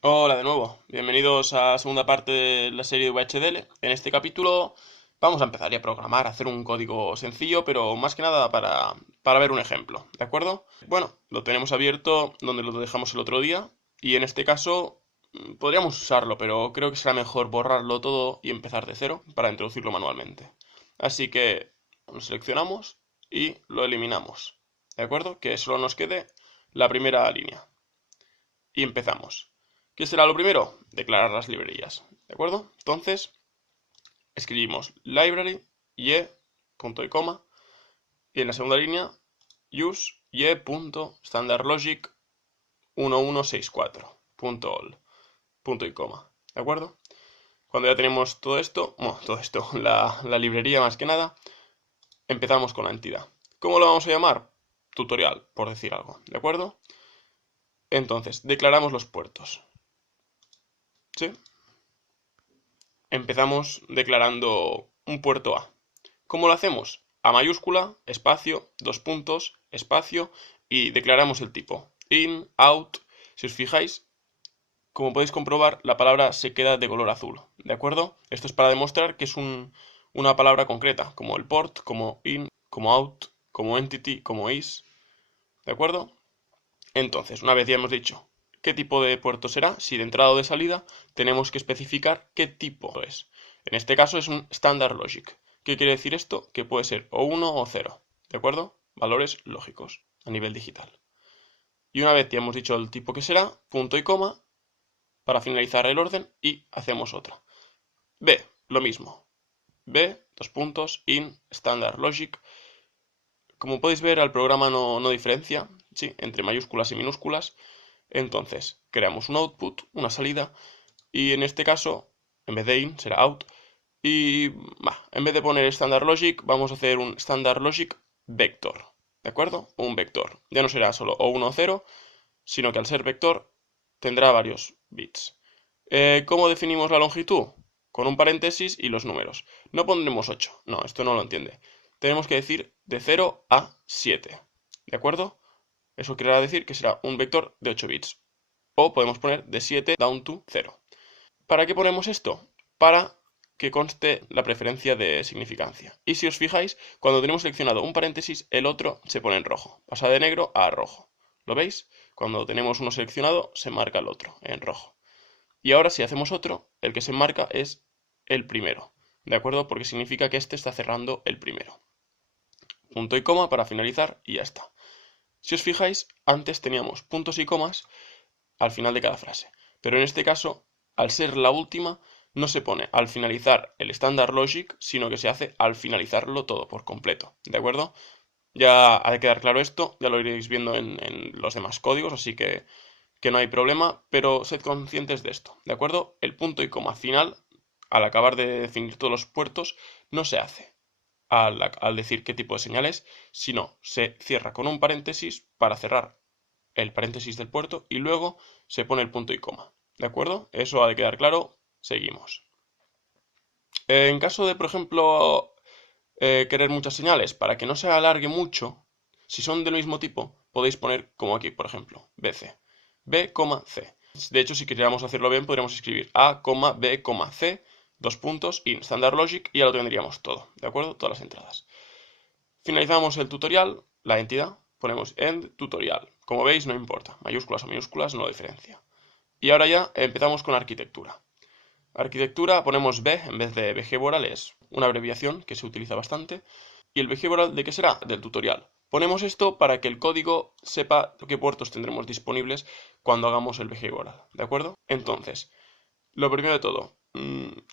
Hola de nuevo, bienvenidos a la segunda parte de la serie de VHDL. En este capítulo vamos a empezar ya a programar, a hacer un código sencillo, pero más que nada para ver un ejemplo, ¿de acuerdo? Bueno, lo tenemos abierto donde lo dejamos el otro día y en este caso podríamos usarlo, pero creo que será mejor borrarlo todo y empezar de cero para introducirlo manualmente. Así que lo seleccionamos y lo eliminamos, ¿de acuerdo? Que solo nos quede la primera línea y empezamos. ¿Qué será lo primero? Declarar las librerías. ¿De acuerdo? Entonces, escribimos library, ye, punto y coma, y en la segunda línea, use, ye.standardlogic 1164.all, punto y coma. ¿De acuerdo? Cuando ya tenemos todo esto, bueno, todo esto, la librería más que nada, empezamos con la entidad. ¿Cómo lo vamos a llamar? Tutorial, por decir algo. ¿De acuerdo? Entonces, declaramos los puertos. ¿Sí? Empezamos declarando un puerto A. ¿Cómo lo hacemos? A mayúscula, espacio, dos puntos, espacio y declaramos el tipo. In, out. Si os fijáis, como podéis comprobar, la palabra se queda de color azul. ¿De acuerdo? Esto es para demostrar que es una palabra concreta, como el port, como in, como out, como entity, como is. ¿De acuerdo? Entonces, una vez ya hemos dicho qué tipo de puerto será, si de entrada o de salida, tenemos que especificar qué tipo es. En este caso es un Standard Logic. ¿Qué quiere decir esto? Que puede ser o 1 o 0, ¿de acuerdo? Valores lógicos a nivel digital. Y una vez ya hemos dicho el tipo que será, punto y coma, para finalizar el orden y hacemos otra. B, lo mismo. B, dos puntos, in, Standard Logic. Como podéis ver, el programa no diferencia, ¿sí? Entre mayúsculas y minúsculas. Entonces, creamos un output, una salida, y en este caso, en vez de in, será out. Y en vez de poner standard logic, vamos a hacer un standard logic vector. ¿De acuerdo? Un vector. Ya no será solo o 1 o 0, sino que al ser vector tendrá varios bits. ¿Cómo definimos la longitud? Con un paréntesis y los números. No pondremos 8. No, esto no lo entiende. Tenemos que decir de 0 a 7. ¿De acuerdo? Eso querrá decir que será un vector de 8 bits. O podemos poner de 7 down to 0. ¿Para qué ponemos esto? Para que conste la preferencia de significancia. Y si os fijáis, cuando tenemos seleccionado un paréntesis, el otro se pone en rojo. Pasa de negro a rojo. ¿Lo veis? Cuando tenemos uno seleccionado, se marca el otro en rojo. Y ahora si hacemos otro, el que se marca es el primero. ¿De acuerdo? Porque significa que este está cerrando el primero. Punto y coma para finalizar y ya está. Si os fijáis, antes teníamos puntos y comas al final de cada frase. Pero en este caso, al ser la última, no se pone al finalizar el standard logic, sino que se hace al finalizarlo todo por completo. ¿De acuerdo? Ya ha de quedar claro esto, ya lo iréis viendo en los demás códigos, así que no hay problema, pero sed conscientes de esto. ¿De acuerdo? El punto y coma final, al acabar de definir todos los puertos, no se hace al decir qué tipo de señal es, sino se cierra con un paréntesis para cerrar el paréntesis del puerto y luego se pone el punto y coma. ¿De acuerdo? Eso ha de quedar claro. Seguimos. En caso de, por ejemplo, querer muchas señales, para que no se alargue mucho, si son del mismo tipo, podéis poner como aquí, por ejemplo, BC. B, C. De hecho, si queríamos hacerlo bien, podríamos escribir A, B, C, dos puntos, in standard logic, y ya lo tendríamos todo, ¿de acuerdo? Todas las entradas. Finalizamos el tutorial, la entidad, ponemos end tutorial. Como veis, no importa, mayúsculas o minúsculas no diferencia. Y ahora ya empezamos con la arquitectura. Arquitectura ponemos B en vez de behavioral, es una abreviación que se utiliza bastante. ¿Y el behavioral de qué será? Del tutorial. Ponemos esto para que el código sepa qué puertos tendremos disponibles cuando hagamos el behavioral, ¿de acuerdo? Entonces, lo primero de todo,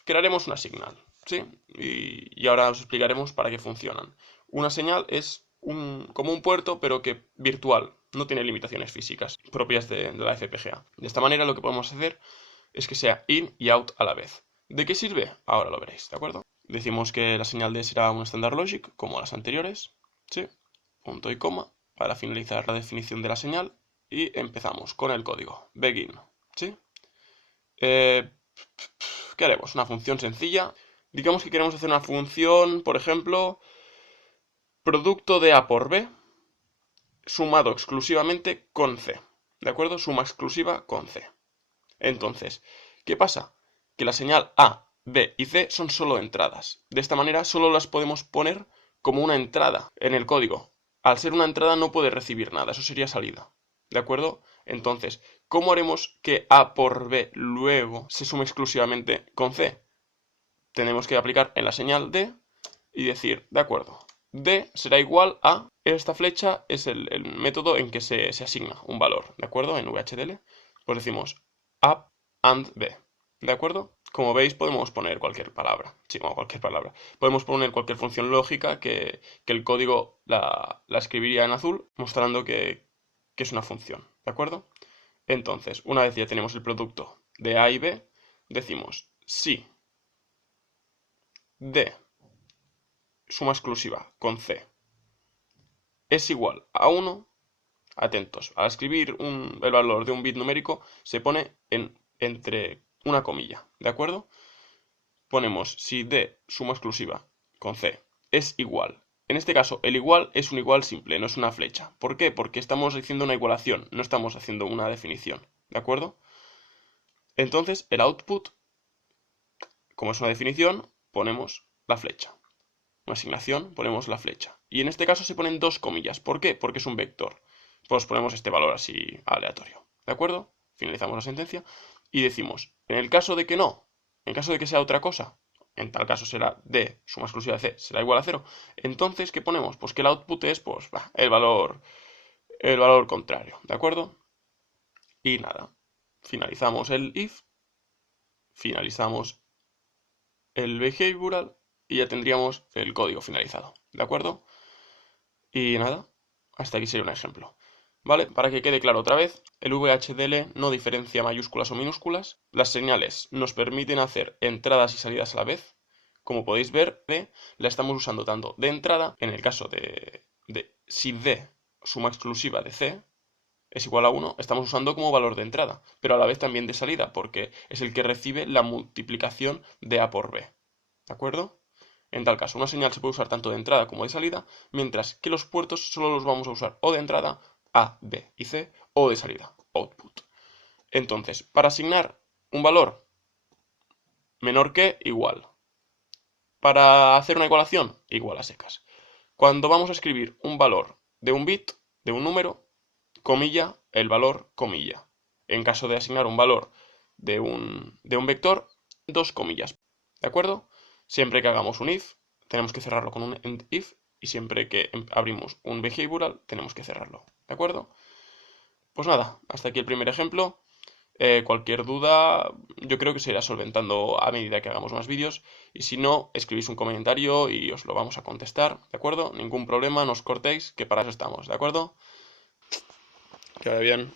crearemos una signal, ¿sí? Y ahora os explicaremos para qué funcionan. Una señal es como un puerto, pero que virtual, no tiene limitaciones físicas propias de la FPGA. De esta manera lo que podemos hacer es que sea in y out a la vez. ¿De qué sirve? Ahora lo veréis, ¿de acuerdo? Decimos que la señal D será un standard logic, como las anteriores, ¿sí? Punto y coma, para finalizar la definición de la señal. Y empezamos con el código. Begin, ¿sí? Eh, ¿Qué haremos? Una función sencilla. Digamos que queremos hacer una función, por ejemplo, producto de A por B sumado exclusivamente con C. ¿De acuerdo? Suma exclusiva con C. Entonces, ¿qué pasa? Que la señal A, B y C son solo entradas. De esta manera solo las podemos poner como una entrada en el código. Al ser una entrada no puede recibir nada, eso sería salida. ¿De acuerdo? Entonces, ¿cómo haremos que A por B luego se sume exclusivamente con C? Tenemos que aplicar en la señal D y decir, de acuerdo, D será igual a, esta flecha es el método en que se asigna un valor, ¿de acuerdo? En VHDL, pues decimos up and B, ¿de acuerdo? Como veis podemos poner cualquier palabra, sí, bueno, cualquier palabra. Podemos poner cualquier función lógica que el código la escribiría en azul, mostrando que es una función, ¿de acuerdo? Entonces, una vez ya tenemos el producto de A y B, decimos si D suma exclusiva con C es igual a 1, atentos, al escribir el valor de un bit numérico se pone entre una comilla, ¿de acuerdo? Ponemos si D suma exclusiva con C es igual. En este caso, el igual es un igual simple, no es una flecha. ¿Por qué? Porque estamos haciendo una igualación, no estamos haciendo una definición, ¿de acuerdo? Entonces, el output, como es una definición, ponemos la flecha. Una asignación, ponemos la flecha. Y en este caso se ponen dos comillas. ¿Por qué? Porque es un vector. Pues ponemos este valor así aleatorio. ¿De acuerdo? Finalizamos la sentencia y decimos, en el caso de que no, en caso de que sea otra cosa, en tal caso será D suma exclusiva de C será igual a 0. Entonces, ¿qué ponemos? Pues que el output es pues, el valor contrario. ¿De acuerdo? Y nada, finalizamos el if, finalizamos el behavioral y ya tendríamos el código finalizado, ¿de acuerdo? Y nada, hasta aquí sería un ejemplo. ¿Vale? Para que quede claro otra vez, el VHDL no diferencia mayúsculas o minúsculas. Las señales nos permiten hacer entradas y salidas a la vez. Como podéis ver, D la estamos usando tanto de entrada, en el caso de si D suma exclusiva de C es igual a 1, estamos usando como valor de entrada, pero a la vez también de salida, porque es el que recibe la multiplicación de A por B. ¿De acuerdo? En tal caso, una señal se puede usar tanto de entrada como de salida, mientras que los puertos solo los vamos a usar o de entrada, A, B y C, o de salida, output. Entonces, para asignar un valor menor que, igual. Para hacer una igualación, igual a secas. Cuando vamos a escribir un valor de un bit, de un número, comilla, el valor, comilla. En caso de asignar un valor de un vector, dos comillas. ¿De acuerdo? Siempre que hagamos un if, tenemos que cerrarlo con un end if, y siempre que abrimos un behavioral, tenemos que cerrarlo. ¿De acuerdo? Pues nada, hasta aquí el primer ejemplo. Cualquier duda, yo creo que se irá solventando a medida que hagamos más vídeos. Y si no, escribís un comentario y os lo vamos a contestar. ¿De acuerdo? Ningún problema, no os cortéis, que para eso estamos. ¿De acuerdo? Que vaya bien.